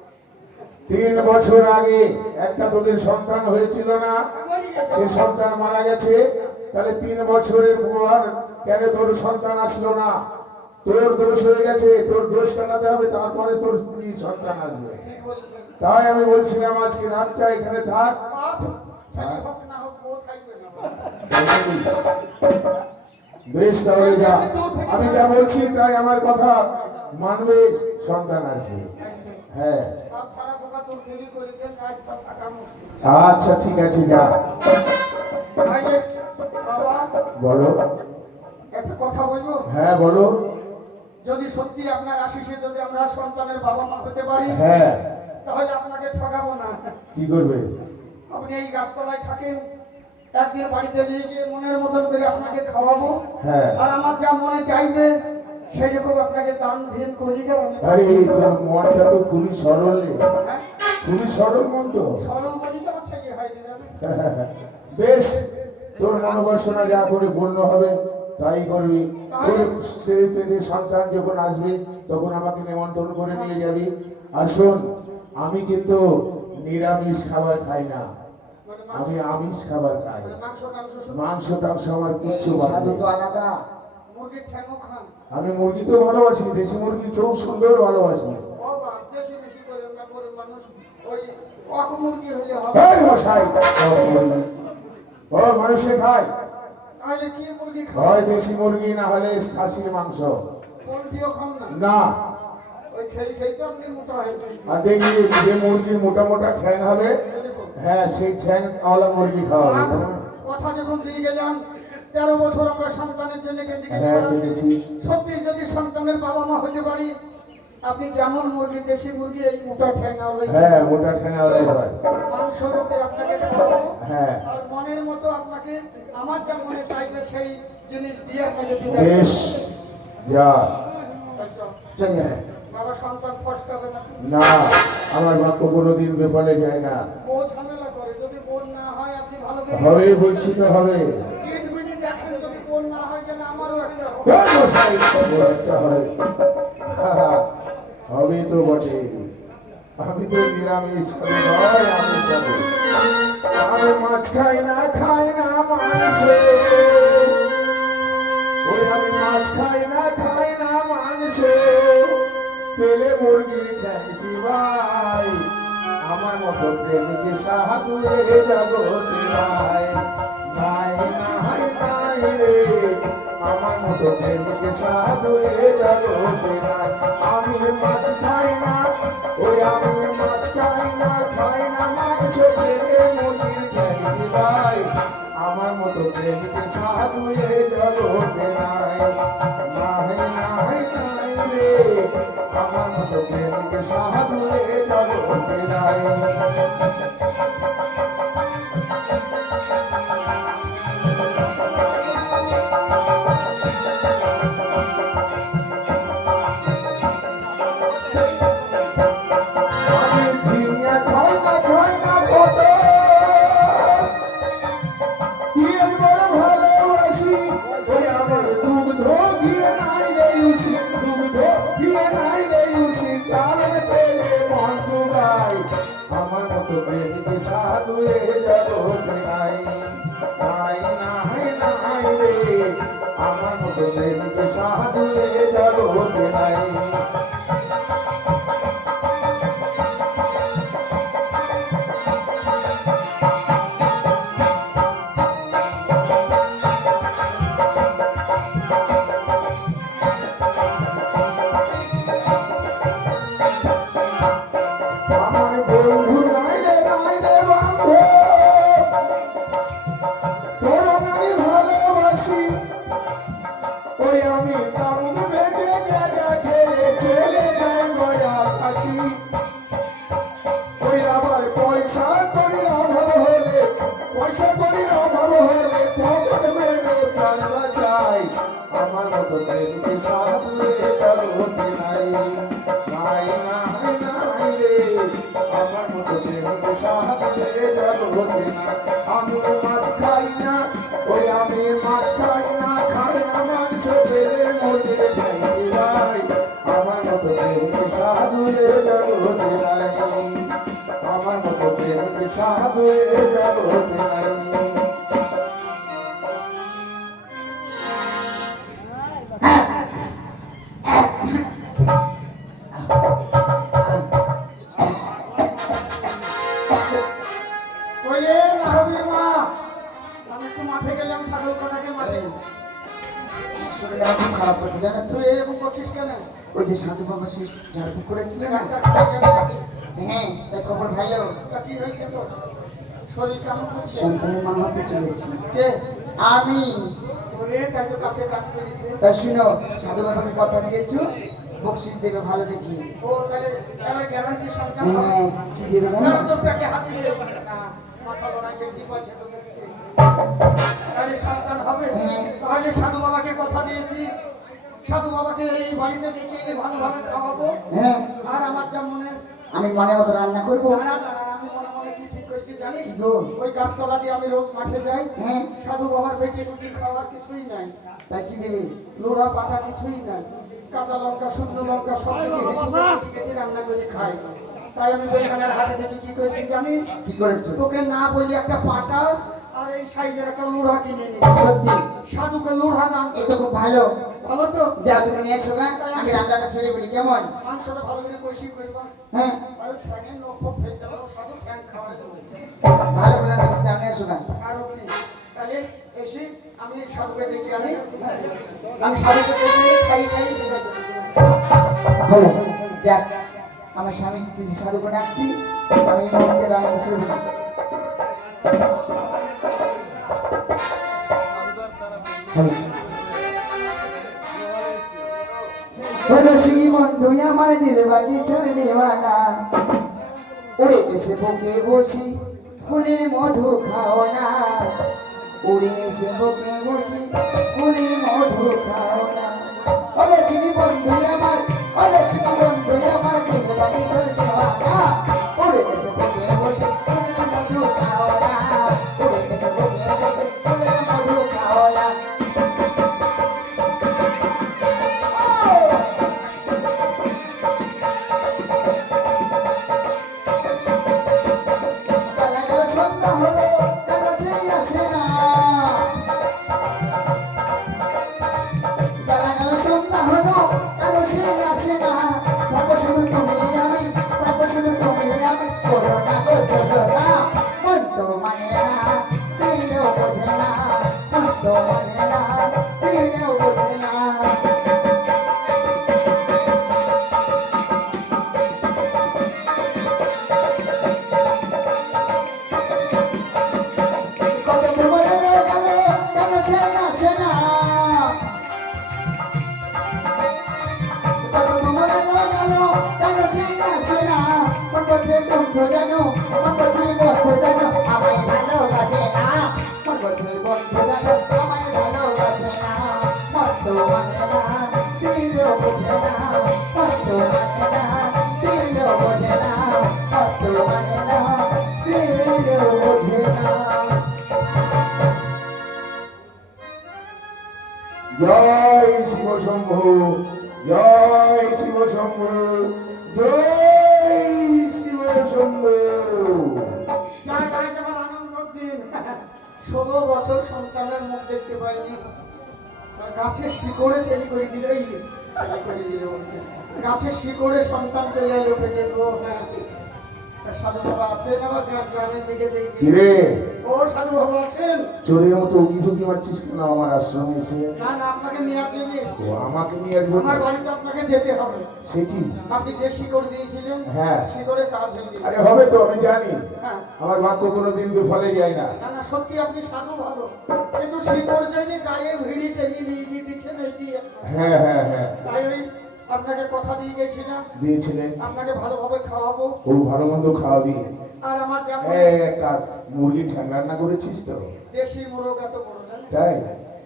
3 বছর আগে একটা তোদের সন্তান হয়েছিল না? মরে গেছে। সে সন্তান মারা গেছে। তাহলে 3 বছরের পর কেন তোর সন্তান আসলো না? তোর দোষ হয়ে গেছে, তোর দোষ কাটাতে হবে, তারপরে তোর স্ত্রী সন্তান আসবে। ঠিক বলেছেন। তাই আমি বলছিলাম আজকে রাতটা এখানে থাক। বাপ ছেলে হোক না হোক বউ থাকবে না বাবা। বেশ, তাহলে যা, আমি যা বলছি তাই আমার কথা মানবে, সন্তান আসবে। আসবে। হ্যাঁ, বাপ ছাড়া পোকা তোর দেরি করে দেন, রাতটা থাকা মুশকিল। আচ্ছা ঠিক আছে, যা। তাইলে বাবা বলো। একটা কথা বলবো? হ্যাঁ বলো। যদি সত্যি আপনার আশিসে যদি আমরা সন্তানের বাবা মা হতে পারি, হ্যাঁ, তাহলে আপনাকে ঠকাবো না। কি করবে? আপনি এই গাছতলায় থাকেন, একদিন বাড়িতে নিয়ে গিয়ে মনের মতন করে আপনাকে খাওয়াবো। হ্যাঁ। আর আমার যা মনে চাইবে সেই রকম আপনাকে দান ধ্যান করি গে আমি। আরে তোর মনটা তো খুবই সরল রে। হ্যাঁ? খুবই সরল মন তো। সরল বলি তো আমার ছেলে হয়নি জানেন? বেশ, তোর মনোবাসনা যা করে পূর্ণ হবে তাই করবি। তোর ছেলে পেটে সন্তান যখন আসবে তখন আমাকে নিমন্ত্রণ করে নিয়ে যাবি। আর শোন, আমি কিন্তু নিরামিষ খাবার খাই না, মানে আমি আমিষ খাবার খাই। মাংস টাংস সব মাংস টাংস আমার এই কিচ্ছু সাধু ভালো তো আলাদা। মুরগির ঠ্যাংও খান। আমি মুরগি তো ভালোবাসি, দেশি মুরগি খুব সুন্দর ভালোবাসি। ও বাপ, বেশি বেশি করে না করে মানুষ ওই কক মুরগি হইলে হবে। এই মশাই, ও মানুষে খায়, তাহলে কি মুরগি হয় খাবে? দেশি মুরগি না হলে খাসির মাংস। পোলট্রিও খান না? না, ওই খেয়ে খেয়ে তো আপনি মোটা হয়ে গেছেন। আর দেখবি যে মুরগির মোটা মোটা ঠ্যাং হবে, এরকম। হ্যাঁ সেই ঠ্যাং আওয়ালা মুরগি খাওয়া হবে, বাপ, জানো না? কথা যখন দিয়ে গেলাম 13 বছর আমরা সন্তানের জন্য কেঁদে কেঁদে হ্যাঁ, বেড়াচ্ছি। দেখেছি। সত্যি যদি সন্তানের বাবা মা হতে পারি আপনি যেমন মুরগি, দেশি মুরগি, এই মোটা ঠ্যাঙাওয়ালাই হ্যাঁ মোটা ঠেঙাওয়ালাই হয়। মাংস রুটি আপনাকে খাওয়াবো। হ্যাঁ আর মনের মতো আপনাকে আমার যা মনে চাইবে সেই জিনিস দিয়ে আপনাকে দিতে বেশ যা। আচ্ছা চলে হ্যাঁ। বাবা, সন্তান ফসকাবে না, না আমার বাক্য কোনোদিন বিফলে যায় না। বউ ঝামেলা করে, যদি বোন না হয় আপনি ভালো করে হবে বলছি তো হবে। গিট গুজি দেখেন, যদি বোন না হয় যেন আমারও একটা হবে। ওই মশাই, ও একটা হবে। হবে তো বটে। আমি তো নিরামিষ খাবি নয়, আমি খাবো। আমি মাছ খাই না মাংস। ওই আমি মাছ খাই না মাংস। পেলে মুরগির ঠ্যাং চিবাই। আমার মতো প্রেমিকে সাধু এ জগতে নাই। নাই নাই নাই রে, আমার মতো প্রেমিকে সাধু এ জগতে নাই। আমি মাছ খাই না, ওই আমি মাছ খাই না মাংস। পেলে মুরগির ঠ্যাং চিবাই। আমার মতো প্রেমিকে সাধু এ জগতে নাই। নাই নাই নাই রে, আমার মতো প্রেমিকে সাধু এ জগতে নাই। আমি ঝিঙে খাই না পটল। দিয়ে বড় ভালোবাসি, ওই আমার দুগ্ধ দিয়ে নাই রে উসি, দুগ্ধ দিয়ে নাই রে উসি, কারণ পেলে মন ডুবাই। আমার মতো প্রেমিকে সাধু এ জগতে নাই। নাই নাই নাই রে, আমার মতো প্রেমিকে সাধু এ জগতে নাই। আমার বন্ধু নাই রে বন্ধু, তোর আমি ভালোবাসি। ওই আমি কামড় বেঁধে জায়গা খেয়ে চলে যাই গয়া কাশি। ওই আবার পয়সা করির অভাব হলে, পকেট মেরে প্রাণ বাঁচাই। আমার মতো প্রেমিকে সাধু এ জগতে নাই। নাই নাই নাই রে, আমার মতো প্রেমিকে সাধু এ জগতে নাই। আমি মাছ খাই না, ওই আমি মাছ খাই না মাংস। পেলে মুরগির ঠ্যাং চিবাই। আমার মতো প্রেমিকে সাধু এ জগতে নাই। আমার মতো প্রেমিকে সাধু এ জগতে নাই। কইলে রাহবির মা, আমি একটু মাঠে গেলাম, ছাগল কাটাকে মাঠে। শরীরটা খুব খারাপ করছে জানো তো। তুই এরকম করছিস কেন? ওই যে সাধু বাবা সে ঝাড়ফুঁক করেছিল না, ডাক্তার খাটাই যাবে নাকি? হ্যাঁ তাই খবর ভালো। তা কি হয়েছে তোর? শরীর কেমন করছে? সন্তানের মা হতে চলেছি কে? আমি। ওরে তাই তো কাছে কাজ করেছে। তা শুনো, সাধু বাবাকে কথা দিয়েছো বকশিস দেবে ভালো দেখি। ও তাহলে এবার গ্যারান্টি সন্তান হবে। হ্যাঁ কি দেবে জানো? তাহলে তোর পেটে হাত দিলে না, মাথা লড়াইছে, ঠিক আছে তো দেখছি। তাহলে সন্তান হবে। হ্যাঁ। তাহলে সাধু বাবাকে কথা দিয়েছি, সাধু বাবাকে এই বাড়িতে ডেকে এনে ভালোভাবে খাওয়াবো। হ্যাঁ আর আমার যা মনে, আমি মনের মতো রান্না করবো। দাঁড়া, আমি মনে মনে কি ঠিক করেছি জানিস? কি গো? ওই গাছতলা দিয়ে আমি রোজ মাঠে যাই। হ্যাঁ সাধু বাবার বেটি রুটি খাওয়ার কিছুই নাই, তা কি দেবে? লোড়া পাটা কিছুই নাই, কাঁচা লঙ্কা শুকনো লঙ্কা সব থেকে বেশি কেটে কেটে রান্না করে খাই। তাই আমি বেলডাঙ্গার হাটে থেকে কি করেছি জানিস? কি করেছো? তোকে না বলি একটা পাটা আর এই সাইজের একটা লোড়া কিনে নি। সত্যি সাধুকে লোড়া দাম এ তো খুব ভালো। ভালো তো? যা তুমি নিয়ে এসো গা, আমি রান্নাটা সেরে বলি কেমন? মাংসটা ভালো করে কষি করবা। হ্যাঁ আর ঠ্যাঙের নখ ফখ ফেলতে পারো, সাধু ঠ্যাং খাওয়াই দেবো। ভালো করে রান্না করতে আমি এসো গা। আর কি তাহলে এসে আমি এই সাধুকে ডেকে আনি, আমি সাধুকে ডেকে এনে খাই খাই বিদায় করে দিলাম। ভালো যাক, আমার স্বামী কিছু সাধুকে ডাকতি, আমি এই মুহূর্তে রান্নাটা সেরে বলি। ভালো হলো সেই বন্ধু আমার দিল বাগিচার দেওয়ানা উড়ে এসে বুকে বসি ফুলের মধু খাও না উড়ে এসে বুকে বসি ফুলের মধু খাও না হলো সেই বন্ধু আমার হলো সেই বন্ধু আমার দিল বাগিচার দেওয়ানা উড়ে এসে বুকে বসি ফুলের মধু খাও না উড়ে এসে বুকে বসি ফুলের মধু খাও না সন্ধ্যা হলো কেন সেই আসে না বেলা গেল সন্ধ্যা হলো কেন সেই আসে না তারপর শুধু তুমি আমি তারপর শুধু তুমি আমি করো না গো চলো না মন তো মানে না দিলেও বোঝে না মন তো মানে না দিলেও বোঝে না কত মনে গেল কেন সেই আসে না কত মনে গেল কেন সেই আসে না মন বলছে বন্ধু জানো মন বলছে বন্ধু জানো আমায় ভালোবাসে না মন বলছে বন্ধু জানো আমায় ভালোবাসে না মন তো মানে না দিলেও বোঝে না মন তো মানে না দিলেও বোঝে না মন তো মানে না দিলেও বোঝে না জয় শিব শম্ভু জয় শিব শম্ভু জয় শিব শম্ভু যাক, আজ আমার আনন্দের দিন। 16 বছর সন্তানের মুখ দেখতে পাইনি। গাছের শিকড়ে ছেলে করে দিল, এই ছেলে করে দিল বলছে, গাছের শিকড়ে সন্তান চলে এলো পেটে গো। সাধু বাবা আছেন আবার গ্রামের দিকে দেখি। কিরে ও সাধু বাবা আছেন? চোরের মতো উকি ঝুঁকি মারছিস কেন আমার আশ্রমে এসে? না না, আপনাকে নেওয়ার জন্য এসেছি। ও আমাকে নিয়ে আসবো আমার বাড়িতে আপনাকে যেতে হবে। সে কি? আপনি যে শিকড় দিয়েছিলেন হ্যাঁ। শিকড়ে কাজ হয়ে গেছে। আরে হবে তো, আমি জানি হ্যাঁ। আমার বাক্য কোনোদিন বিফলে যায় না। না না, সত্যি আপনি সাধু ভালো, কিন্তু শিকড় যে গায়ে ভিড়ি টেনে নিয়ে গিয়ে দিচ্ছেন এটি হ্যাঁ হ্যাঁ হ্যাঁ তাই ওই আপনাকে কথা দিয়ে গেছিলাম দিয়েছিলেন। আপনাকে ভালোভাবে খাওয়াবো। ও ভালো মন্দ খাওয়াবি। আর আমার যেমন এক কাজ মুরগি ঠ্যাং রান্না করেছিস তো? দেশি মোরগ এত বড় জানেন, তাই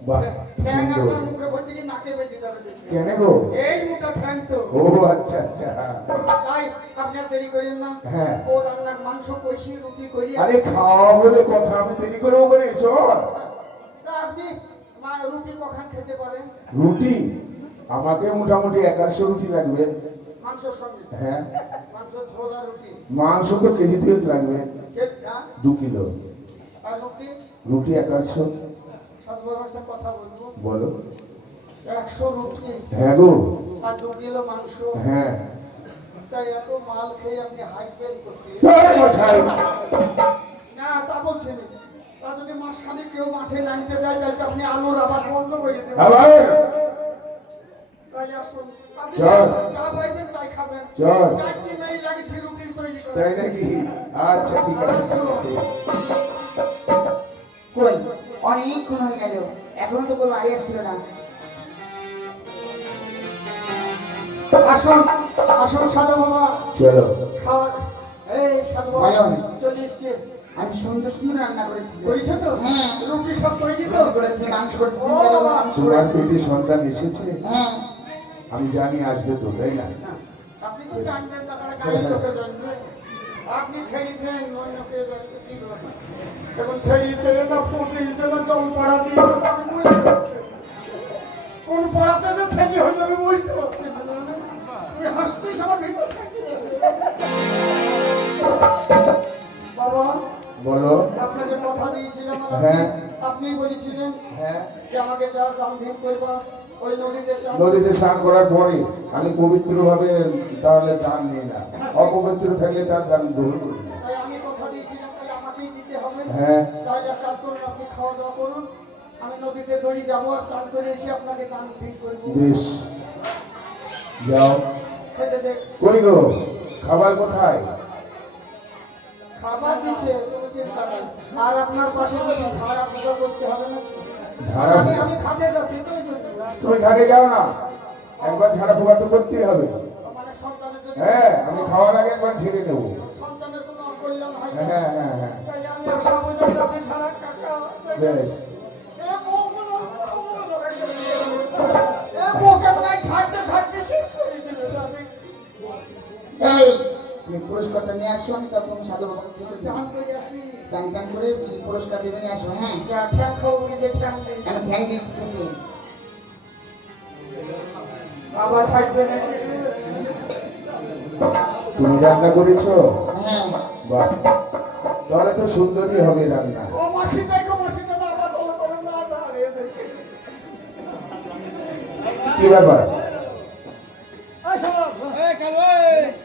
বাহ ঠ্যাং সুন্দর। আপনার মুখে ভর্তি কি নাকে বেঁধে যাবে দেখি। কেন গো? এই মোটা ঠ্যাং তো। ও আচ্ছা আচ্ছা তাই আপনি আর দেরি করেন না। হ্যাঁ। ও রান্নার মাংস কষি রুটি করি। আরে খাওয়া বলে কথা, আমি দেরি করেও বলে চল। তা আপনি রুটি কখন খেতে পারেন? রুটি আমাকে মোটামুটি 150 রুটি লাগবে। মাংসের সঙ্গে? হ্যাঁ মাংস ঝোল আর রুটি মাংস তো কেজি 2 লাগবে, হ্যাঁ? 2 কিলো। আর রুটি? রুটি 150। সাধু বাবা একটা কথা বলবো, বলো। 100 রুটি হ্যাঁ গো। আর 2 কিলো মাংস, হ্যাঁ তাই এত মাল খেয়ে আপনি হাইকবেন কোথায়? তাই মশাই। না তা বলছি না, তা যদি মাসখানেক কেউ মাঠে নামতে যায় তাহলে আপনি আলুর আবার বন্ধ করে দেবেন। আবার তাই আসুন, আপনি চল। যা পাইবেন তাই খাবেন। চল। 4টি মেয়ে লাগিয়েছি রুটি তৈরি করে। তাই নাকি? আচ্ছা ঠিক আছে ঠিক আছে। কই অনেকক্ষণ হয়ে গেল এখনো তো কোনো বাড়ি আসলো না আসুন আসুন সাধু বাবা, চলো। খাওয়া। এই সাধু বাবা বলুন। চলে এসছে। আমি সুন্দর সুন্দর রান্না করেছি করেছো তো? হ্যাঁ। রুটি সব তৈরি তো? রুটি করেছি মাংস করেছি ও তিন চার রকম বাবা। মাংস তোমার করেছি পেটে সন্তান এসেছে, হ্যাঁ আমি জানি আসবে তো, তাই না? না, আপনি তো জানবেন, তাছাড়া গায়ের লোকে জানবে। আপনি ছেড়েছেন অন্য কেউ জানবে কি ব্যাপার? এখন ছেড়িয়েছেন না ফুটিয়েছেন না জল পড়া দিয়ে আমি বুঝতে পারছি না। কোন পড়াতে যে ছেড়ে হলো আমি বুঝতে পারছি না জানেন? তুই হাসছিস আমার ভিতর থেকে। বাবা বলো। আপনাকে কথা দিয়েছিলাম আর হ্যাঁ। আপনি বলেছিলেন হ্যাঁ যে আমাকে যা দান ধ্যান করবা ওই নদীতে স্নান নদীতে স্নান করার পরে আমি পবিত্র ভাবে তাহলে দান নিই না, অপবিত্র থাকলে তার দান গ্রহণ করি না। তাই আমি কথা দিয়েছিলাম তাহলে আমাকেই দিতে হবে। হ্যাঁ তাই এক কাজ করুন, আপনি খাওয়া দাওয়া করুন, আমি নদীতে দড়ি যাবো আর চান করে এসে আপনাকে দান ধ্যান করবো। বেশ যাও। খেতে দে। কই গো খাবার কোথায়? খাবার দিচ্ছে, কোনো চিন্তা নেই। আর আপনার পাশে বসে ঝাড়া ফুকা করতে হবে না। ঝাড়া আমি ফুঁকা? আমি খাটে যাচ্ছি তো ওই জন্য বলছি। তুমি ঘাটে যাও না, একবার ঝাড়া ফোকা তো করতেই হবে। মানে সন্তানের যদি হ্যাঁ, আমি খাওয়ার আগে একবার ঝেড়ে নেবো। সন্তানের কোনো অকল্যাণ হয় না, হ্যাঁ হ্যাঁ হ্যাঁ, তাই আমি আশা পর্যন্ত আপনি ছাড়া কাকা বেশ। এ বউগুলো আমার লড়াই করে দিয়ে গেল। এ বউকে মনে হয় ছাড়তে ছাড়তে শেষ করে দিল, যা দেখছি। এই তুমি পুরস্কারটা নিয়ে আসো, আমি তখন সাধু বাবাকে খেতে চান করে আসি, চান টান করে সেই পুরস্কার দেবে নিয়ে আসো। হ্যাঁ, যা ঠ্যাং খাবো বলেছে ঠ্যাং দিই। আমি থ্যাংক দিচ্ছি কিন্তু। বাবা ছাড়বে নাকি? তুমি রান্না করেছো? হ্যাঁ, বাহ, তাহলে তো সুন্দরই হবে রান্না। ও মাসি দেখো, মাসি তো না আবার তলে তলে না ছাড়ে দেখে। কি ব্যাপার?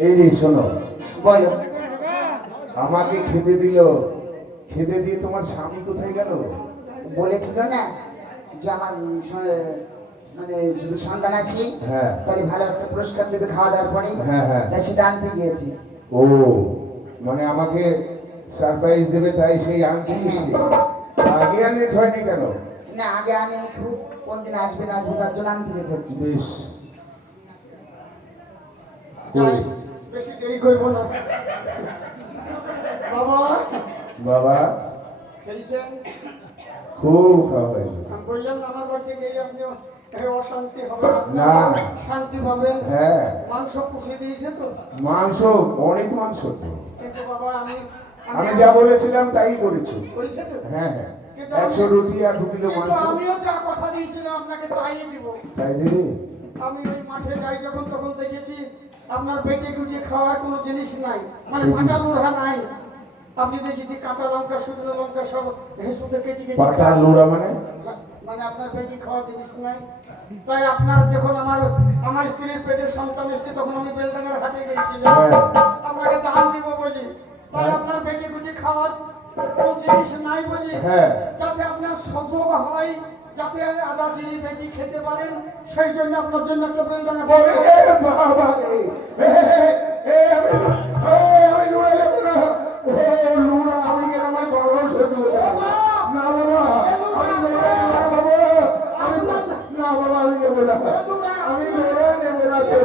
এই যে শোনো, বলো। আমাকে খেতে দিল, খেতে দিয়ে তোমার স্বামী কোথায় গেল? বলেছিল না যে আমার মানে যদি সন্তান আসি হ্যাঁ তাহলে ভালো একটা পুরস্কার দেবে খাওয়া দাওয়ার পরে। হ্যাঁ হ্যাঁ। তাই সেটা আনতে গিয়েছি। ও, মানে আমাকে সারপ্রাইজ দেবে তাই সেই আনতে গেছি। আগে আনে হয়নি কেন? না, আগে আনিনি, খুব কোন দিন আসবে না আসবে তার জন্য আনতে গেছে আজকে। বেশ। যাই, বেশি দেরি করবো না। বাবা বাবা, খেয়েছেন? খুব খাওয়া হয়ে গেছে। আমি বললাম না, আমার বাড়িতে গিয়ে আপনি অশান্তি হবে না, না। শান্তি পাবেন। হ্যাঁ, মাংস পুষিয়ে দিয়েছে তো, মাংস, অনেক মাংস তো। কিন্তু বাবা আমি যা বলেছিলাম তাই করেছি। করেছে তো, হ্যাঁ হ্যাঁ, কিন্তু 100 রুটি আর 2 কিলো কিন্তু মাংস। আমিও যা কথা দিয়েছিলাম আপনাকে তাই দিব। তাই দিদি? আমি ওই মাঠে যাই যখন তখন দেখেছি আপনার পেটে গুজে খাওয়ার কোনো জিনিস নাই, মানে পাটা লোড়া নাই। আপনি দেখেছি কাঁচা লঙ্কা শুকনো লঙ্কা সব শুধু কেটে কেটে পাটা লোড়া মানে? মানে আপনার পেটে খাওয়ার জিনিস নাই। তাই আপনার যখন আমার স্ত্রীর পেটে সন্তান এসেছে তখন আমি বেলডাঙ্গার হাটে গিয়েছিলাম হ্যাঁ। আপনাকে দান দিব বলি। তাই আপনার পেটে গুজে খাওয়ার কোনো জিনিস নাই বলি, হ্যাঁ। যাতে আপনার সংযোগ হয়, যাতে আদা জিরি বেটি খেতে পারেন, সেই জন্য আপনার জন্য একটা বেলডাঙ্গা ওরে বাবা রে, আমি লোড়া নেবো না। ও লোড়া আমি কেন, আমার বাবাও সহ্য করতে পারে না। না বাবা, আমি লোড়া নেবো না বাবা। না বাবা, আমি নেবো না, আমি লোড়া নেবো না তো।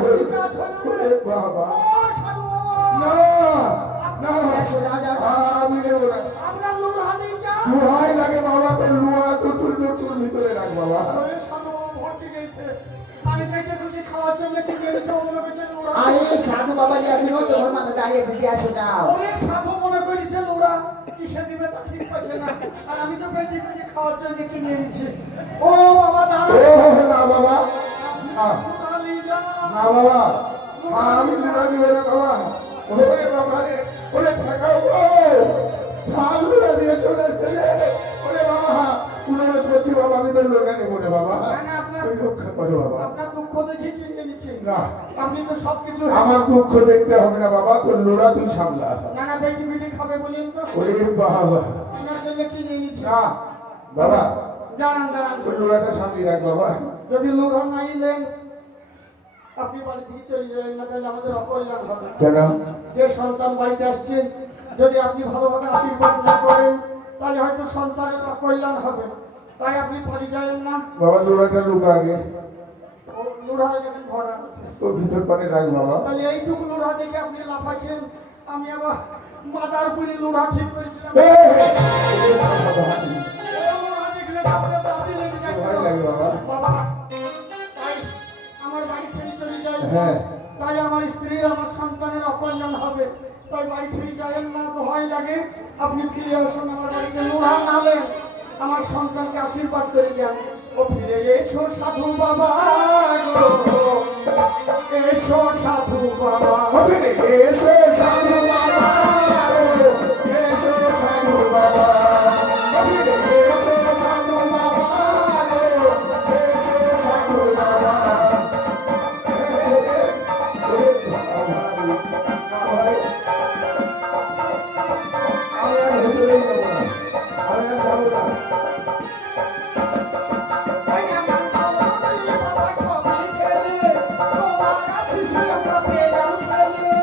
ওরে বাবা, সাধু বাবা, না না, আমি নেবো না। আপনার লুড়া নিয়ে যান। দোহাই লাগে বাবা, তোর লোয়া তোর ভিতরে রাখ বাবা। ওরে সাধু বাবা ভর্তি গেছে, আমি পেটে দুটি খাওয়ার জন্য কি গেছে ও মনে করছে লুড়া। আরে সাধু বাবা লিয়াছিল তোমার মাথা দাঁড়িয়েছে, দিয়ে আসো যাও। ওরে সাধু মনে করেছে লুড়া কিসে দিবে তা ঠিক পাচ্ছে না, আর আমি তো পেটে দুটি খাওয়ার জন্য কিনে এনেছি। ও বাবা দাঁড়া, ও না বাবা, না লুড়া নিয়ে যান। না বাবা, আমি লোড়া নিব না বাবা। ওরে বাবা রে, ওরে ঠেকাও গো, ঝাল লোড়া নিয়ে চলে এসেছে রে। ওরে বাবা, অনুরোধ করছি বাবা, আমি তো লোড়া নেবো না বাবা, তুমি রক্ষা করো বাবা। আপনার দুঃখ দেখে কিনে এনেছি, না, আপনি তো সবকিছু আমার দুঃখ দেখতে হবে না বাবা, তোর লোড়া তুই সামলা। নানা বেটি বেটি খাবে বলেন তো ওরে বাবা, আপনার জন্য কিনে এনেছি। না বাবা, দাঁড়ান দাঁড়ান, ওই লোড়াটা সামনে রাখ বাবা। যদি লুড়া না এলেন আপনি বাড়ি থেকে চলে যাবেন না, তাহলে আমাদের অকল্যাণ হবে। কেন? যে সন্তান বাড়িতে আসছে যদি আপনি ভালোভাবে আশীর্বাদ না করেন তাহলে হয়তো সন্তানের অকল্যাণ হবে, তাই আপনি পালিয়ে যাবেন না। বাবা লোড়াটা লুকা আগে, ও লুড়া যখন ভরা আছে, ও ভিতর পানে রাখ বাবা। তাহলে এইটুকু লুড়া দেখে আপনি লাফাচ্ছেন, আমি আবার মাদার পুলি লুড়া ঠিক করেছিলাম। এ, এই লুড়া দেখলে তো আপনার দাঁতে লেগে যায়। ভয় লাগে বাবা। বাবা, তাই আমার বাড়ি ছেড়ে চলে যায়, হ্যাঁ। তাই আমার স্ত্রীর আমার সন্তানের অকল্যাণ হবে, তাই বাড়ি ছেড়ে যাবেন না, তো হয় লাগে আপনি ফিরে আসুন আমার বাড়িতে। লোড়া নালে আমার সন্তানকে আশীর্বাদ করে যান। ও ফিরে এসো সাধু বাবা গো, এসো সাধু বাবা। ওখানে এসো সাধু বাবা, এসো সাধু বাবা, ওখানে এসো সাধু বাবা, এসো সাধু বাবা। ওরে বাবা রে, না ভাই, আমি আর ভেতরেই যাবো না, আমি আর যাবো না। তাই আমার ছোটবেলা বাবা সবই খেলে, তোমার আশিসে আমরা পেলাম ছেলে।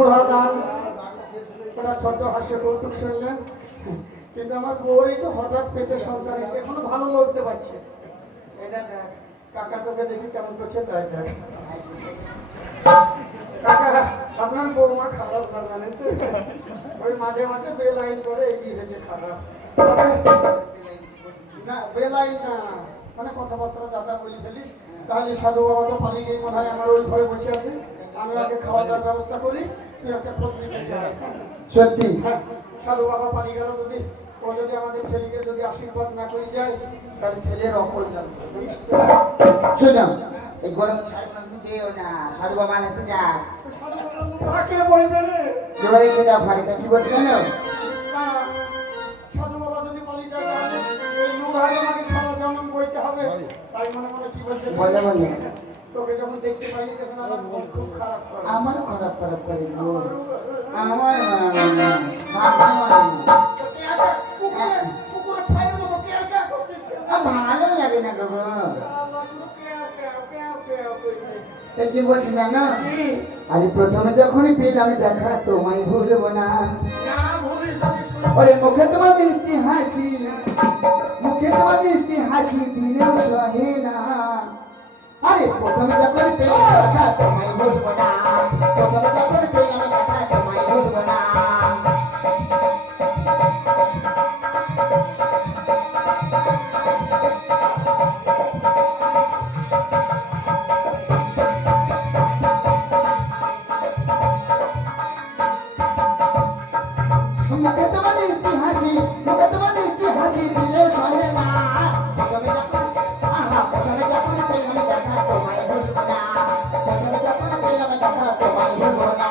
লোড়া দান ওটা ছোট হাসে কৌতুক শুনলেন, কিন্তু আমার বউরই তো হঠাৎ পেটে সন্তান এসে এখনো ভালো লড়তে পারছে। এটা দেখ কাকা তোকে দেখি কেমন করছে, তাই দেখ কাকা আপনার বৌমা খারাপ না জানেন তো, ওই মাঝে মাঝে বেলাইন করে এগিয়ে হেঁটে খারাপ, তবে না বেলাইন না মানে কথাবার্তা যাতা বলি ফেলিস। তাহলে সাধু বাবা তো পালিয়ে গিয়ে মনে হয় আমার ওই ঘরে বসে আছে, আমি ওকে খাওয়া দাওয়ার ব্যবস্থা করি, তুই একটা খোঁজ নিয়ে সত্যি হ্যাঁ, সাধু বাবা পালিয়ে গেল, যদি ও যদি আমাদের ছেলেকে যদি আশীর্বাদ না করে যায় তাহলে ছেলের অকল্যাণ হবে, জানিস তো? শোনো, এই গরম ছাড় না, তুমি যেও না, সাধু বাবা আছে যা তো সাধু বাবার মুখ কাকে বলবে রে? এবারে খেতে ফাড়িতে কি বলছে জানো? না, সাধু বাবা যদি পালিয়ে যায় তাহলে ওই লুড়াকে আমাকে সারা জন্ম বইতে হবে, তাই মনে মনে কি বলছে বলে বলে তোকে যখন দেখতে পাইনি তখন আমার মন খুব খারাপ করে। আমারও খারাপ খারাপ করে গো, আমারও আমার মানে না তো কে একা কুকুরের ছায়ের মতো কে একা করছিস? ভালো লাগে না গো। আল্লাহ শুধু কেউ করবে। তা কি বলছি জানো? কি? আরে প্রথমে যখনই পেলাম দেখা তোমায় ভুলবো না, না ভুলিস যদি শুনে ওরে মুখে তোমার মিষ্টি হাসি, মুখে তোমার মিষ্টি হাসি দিনেও সহে না। আরে প্রথমে যখন পেলাম দেখা তোমায় ভুলবো না, প্রথমে যখন পেলাম দেখা তোমায় ভুলবো না। মুখে তোমার মিষ্টি হাসি, মুখে তোমার মিষ্টি হাসি দিলেও সহে না। প্রথমে যখন প্রথমে যখন পেলাম দেখা তোমায় ভুলবো না, প্রথমে যখন পেলাম দেখা তোমায় ভুলবো না।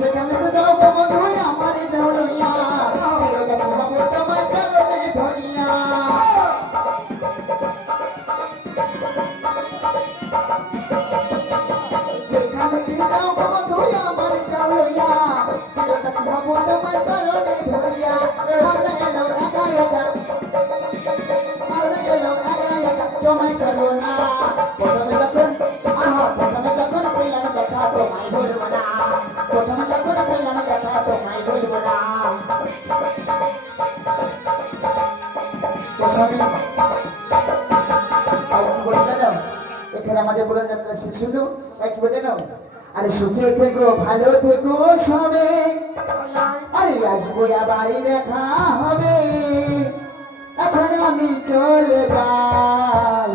যেখানে তো যাও গো বন্ধু আমারে যাও লইয়া, চিরকাল বাবু তোমায় চরণে ধরিয়া। যেখানে দিয়ে যাও গো বন্ধু আমারে যাও লইয়া, চিরকাল বাবু তোমায় চরণে ধরিয়া। মারলে এলো একা একা, মারলে এলো একা একা তোমায় ছাড়বো না। প্রথমে যখন প্রথমে যখন পেলাম দেখা তোমায় ভুলবো না, প্রথমে যখন পেলাম দেখা তোমায় ভুলবো না। এখানে আমাদের বলুন যাত্রা শেষ হলো, তাই কি বলে নাও? আরে সুখে থেকো ভালো থেকো সবে, আরে আসবো আবারই দেখা হবে, এখন আমি চলে যাই।